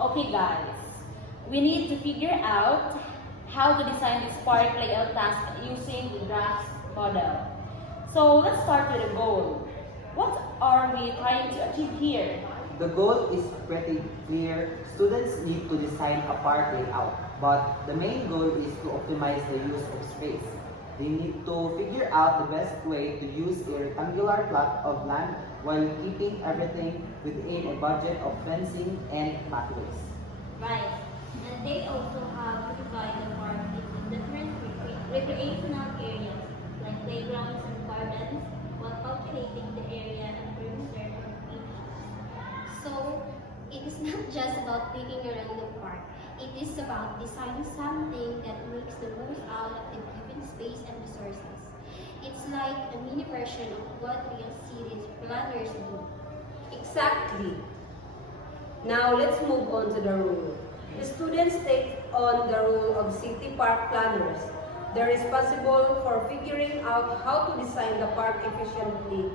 Okay guys, we need to figure out how to design this park layout task using the draft model. So let's start with the goal. What are we trying to achieve here? The goal is pretty clear. Students need to design a park layout, but the main goal is to optimize the use of space. They need to figure out the best way to use a rectangular plot of land while keeping everything within a budget of fencing and pathways. Right. And they also have to divide the park into different recreational areas like playgrounds and gardens while calculating the area and perimeter of each. So, it is not just about picking a random park. It is about designing something that makes the most out of the given space and resources. It's like a mini version of what real cities planners do. Exactly. Now let's move on to the role. The students take on the role of city park planners. They're responsible for figuring out how to design the park efficiently,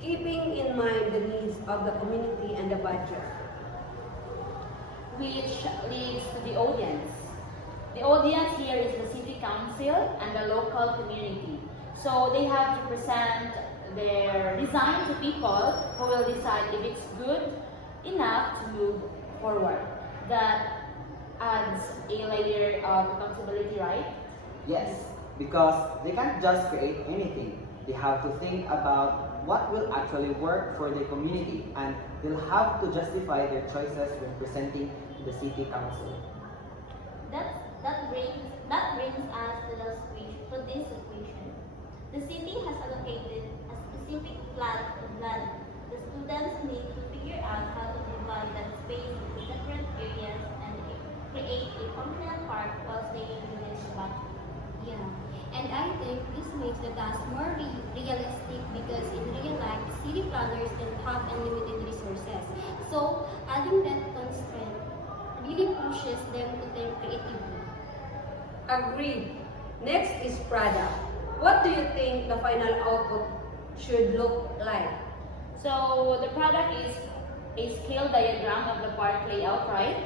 keeping in mind the needs of the community and the budget. Which leads to the audience. The audience here is the city council and the local community. So they have to present their design to people who will decide if it's good enough to move forward. That adds a layer of accountability, right? Yes, because they can't just create anything. They have to think about what will actually work for the community, and they'll have to justify their choices when presenting to the city council. That brings us to this equation. The city has allocated a specific plot of land. The students need to figure out how to divide that space into different areas and create a functional park while staying within the budget. Yeah, and I think this makes the task more realistic because in real life, city planners can have unlimited resources. So, adding that constraint really pushes them to think creatively. Agreed. Next is product. What do you think the final output should look like? So the product is a scale diagram of the park layout, right?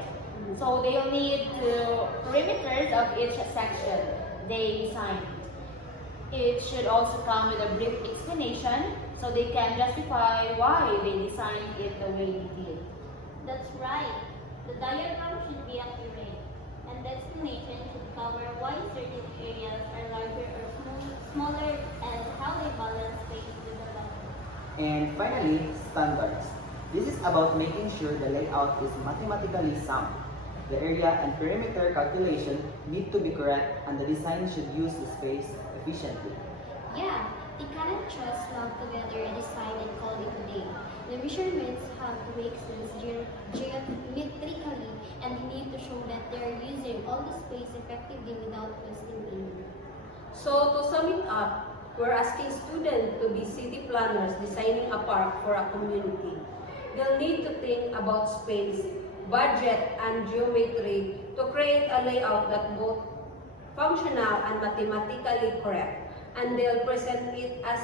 So they'll need the perimeters of each section they designed. It should also come with a brief explanation so they can justify why they designed it the way they did. That's right. The diagram should be accurate, and the explanation should cover why certain areas are larger or smaller and how they balance space with the budget. And finally, standards. This is about making sure the layout is mathematically sound. The area and perimeter calculation need to be correct, and the design should use the space efficiently. Yeah, they cannot just slug together a design and call it a day. The measurements have to make sense geometrically, and they need to show that they are using all the space effectively without wasting any. So to sum it up, we're asking students to be city planners designing a park for a community. They'll need to think about space, budget, and geometry to create a layout that both functional and mathematically correct. And they'll present it as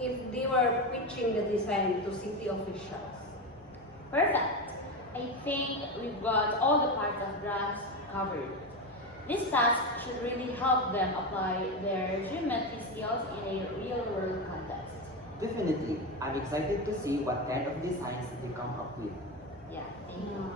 if they were pitching the design to city officials. Perfect. I think we've got all the parts of drafts covered. This task should really help them apply their geometry skills in a real-world context. Definitely, I'm excited to see what kind of designs they come up with. Yeah, thank you.